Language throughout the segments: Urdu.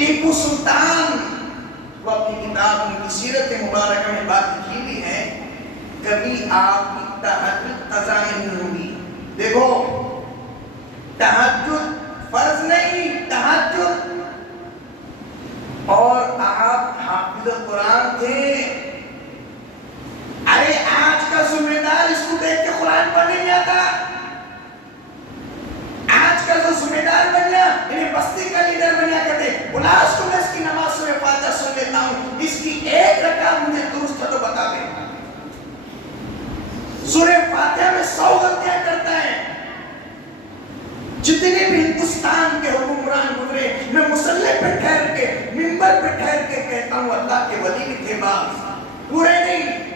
ٹیپو سلطان وہ اپنی کتاب ان کی سیرت مبارکہ میں بات لکھی ہوئی ہے، کبھی آپ کی تہجد قضا نہیں ہوگی۔ دیکھو تہجد فرض نہیں، تہجد، اور آپ حافظ قرآن تھے۔ ارے آج کا ذمہ دار اس کو دیکھ کے قرآن پڑھنے نہیں آتا۔ آج کا جو ذمہ دار بن گیا، انہیں بستی کا لیڈر بنیا کرتے، بلا اس کو میں اس کی نماز سورہ فاتحہ سن لیتا ہوں، اس کی ایک رکعت مجھے درست ہے تو بتا دیں۔ سورہ فاتحہ میں 100 غلطیاں کرتا ہے۔ جتنے بھی ہندوستان کے حکمران گزرے، میں مصلی پہ ٹھہر کے، منبر پہ ٹھہر کے کہتا ہوں اللہ کے ولی بھی تھے بعض، پورے نہیں۔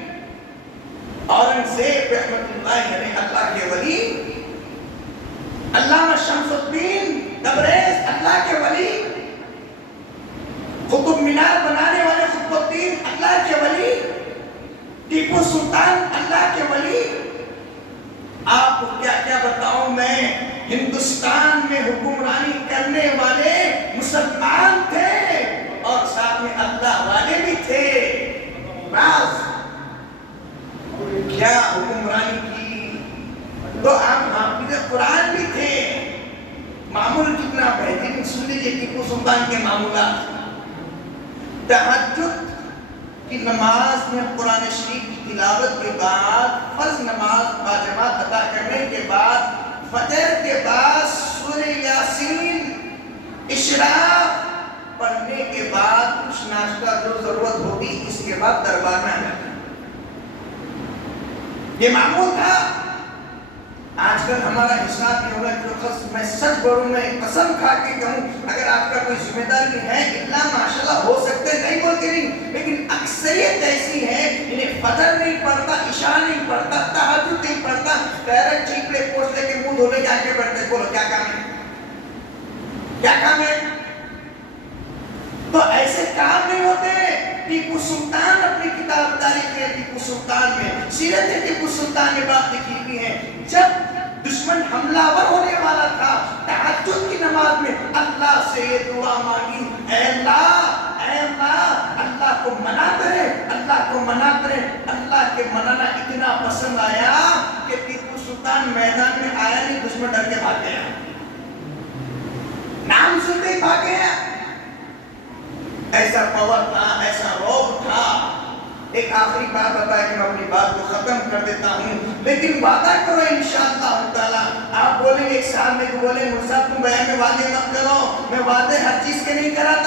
اورنگزیب رحمت اللہ علیہ اللہ کے ولی، علامہ شمس الدین تبریز اللہ کے ولی، قطب مینار بنانے والے قطب الدین اللہ کے ولی، ٹیپو سلطان اللہ کے ولی۔ آپ کو کیا کیا بتاؤں میں، ہندوستان میں حکمرانی کرنے والے مسلمان تھے اور ساتھ میں اللہ والے بھی تھے۔ بعض کیا حکمرانی کی، تو آپ حافظ قرآن بھی تھے۔ معمول کتنا بہترین، سن لیجیے ٹیپو سلطان کے معمولات۔ تہجد کی نماز میں قرآن شریف کی تلاوت کے بعد، فرض نماز باجماعت ادا کرنے کے بعد، فجر کے بعد سورہ یاسین اشراق پڑھنے کے بعد کچھ ناشتہ جو ضرورت ہوگی، اس کے بعد دربار میں آنا۔ یہ معمول تھا۔ آج کل ہمارا حساب یہ ہوگا کہ میں سچ بولوں، میں قسم کھا کے کہوں، اگر آپ کا کوئی ذمہ داری ہے، اللہ ماشاءاللہ ہو سکتے نہیں بول کے نہیں، لیکن اکثریت ایسی ہے انہیں فجر نہیں پڑھتا، عشاء نہیں پڑھتا، تہجد نہیں پڑھتا، ڈائریکٹ چیپڑے پوچھ لے کے منہ دھو لے کے آگے بڑھتے، بولو کیا کام ہے، کیا کام ہے؟ تو ایسے کام نہیں ہوتے۔ ٹیپو سلطان اپنی کتاب تاریخ ٹیپو سلطان میں، سیرت ٹیپو سلطان میں بات لکھی ہوئی ہے، جب دشمن حملہ ور ہونے والا تھا، تہجد کی نماز میں اللہ سے یہ دعا مانگی، اے اللہ، اے اللہ، اللہ کو منع کرے، اللہ کو منع کرے۔ اللہ کے منانا اتنا پسند آیا کہ ٹیپو سلطان میدان میں آیا نہیں، دشمن ڈر کے بھاگ گیا، نام سنتے ہی بھاگ گیا۔ ایسا پاور تھا، ایسا روب تھا۔ ایک آخری بات بتایا کہ میں اپنی بات کو ختم کر دیتا ہوں، لیکن وعدہ کرو انشاءاللہ تعالیٰ۔ آپ بولیں گے ایک سال میں، تو بولیں مرزا تم بیان میں وعدے مت کرو، میں وعدے ہر چیز کے نہیں کراتا۔